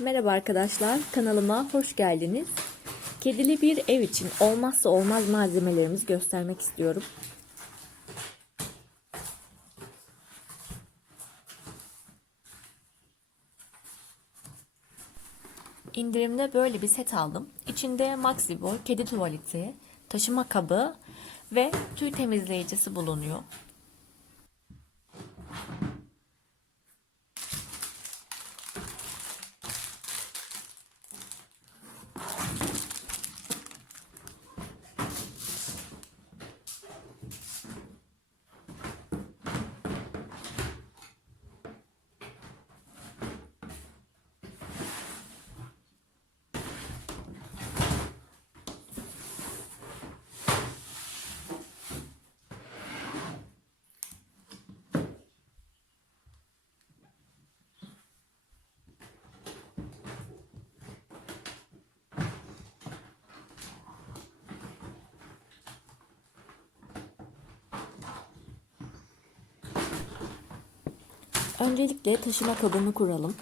Merhaba arkadaşlar, kanalıma hoş geldiniz. Kedili bir ev için olmazsa olmaz malzemelerimizi göstermek istiyorum. İndirimde böyle bir set aldım. İçinde Maxi Boy, kedi tuvaleti, taşıma kabı ve tüy temizleyicisi bulunuyor. Öncelikle taşıma kabını kuralım.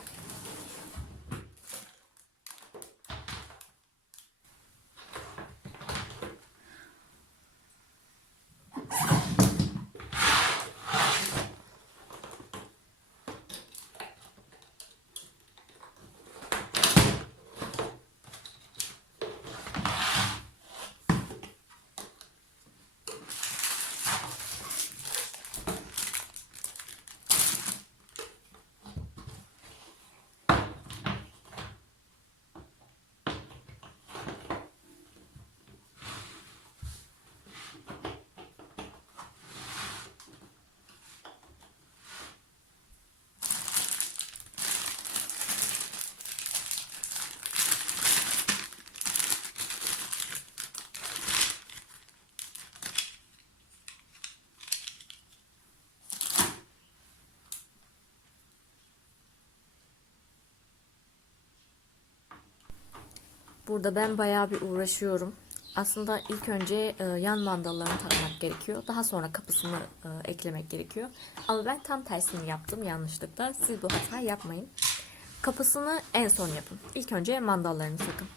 Burada ben bayağı bir uğraşıyorum. Aslında ilk önce e, yan mandallarını takmak gerekiyor. Daha sonra kapısını e, eklemek gerekiyor. Ama ben tam tersini yaptım yanlışlıkla. Siz bu hatayı yapmayın. Kapısını en son yapın. İlk önce mandallarını takın.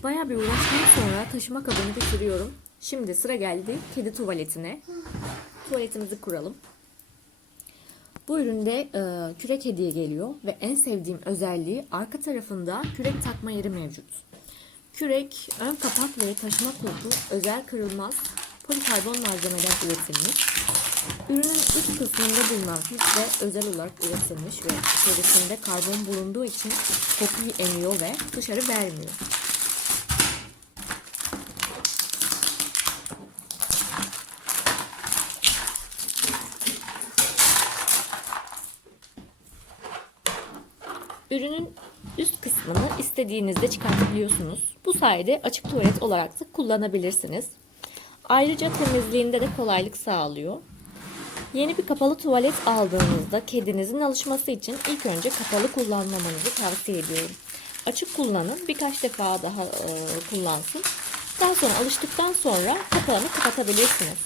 Evet bayağı bir uğraştıktan sonra taşıma kabını bitiriyorum. Şimdi sıra geldi kedi tuvaletine. Tuvaletimizi kuralım. Bu üründe e, kürek hediye geliyor ve en sevdiğim özelliği arka tarafında kürek takma yeri mevcut. Kürek ön kapak ve taşıma kulpu özel kırılmaz polikarbon malzemeden üretilmiş. Ürünün üst kısmında bulunan filtre özel olarak üretilmiş ve içerisinde karbon bulunduğu için kokuyu emiyor ve dışarı vermiyor. Ürünün üst kısmını istediğinizde çıkartabiliyorsunuz. Bu sayede açık tuvalet olarak da kullanabilirsiniz. Ayrıca temizliğinde de kolaylık sağlıyor. Yeni bir kapalı tuvalet aldığınızda kedinizin alışması için ilk önce kapalı kullanmamanızı tavsiye ediyorum. Açık kullanın, birkaç defa daha e, kullansın. Daha sonra alıştıktan sonra kapağını kapatabilirsiniz.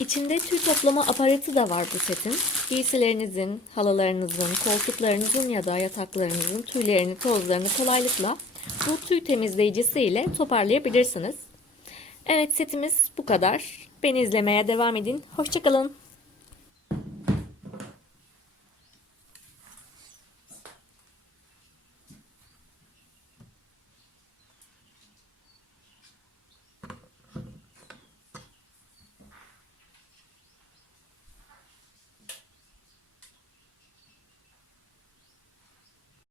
İçinde tüy toplama aparatı da var bu setin. Giysilerinizin, halılarınızın, koltuklarınızın ya da yataklarınızın tüylerini, tozlarını kolaylıkla bu tüy temizleyicisi ile toparlayabilirsiniz. Evet setimiz bu kadar. Beni izlemeye devam edin. Hoşçakalın.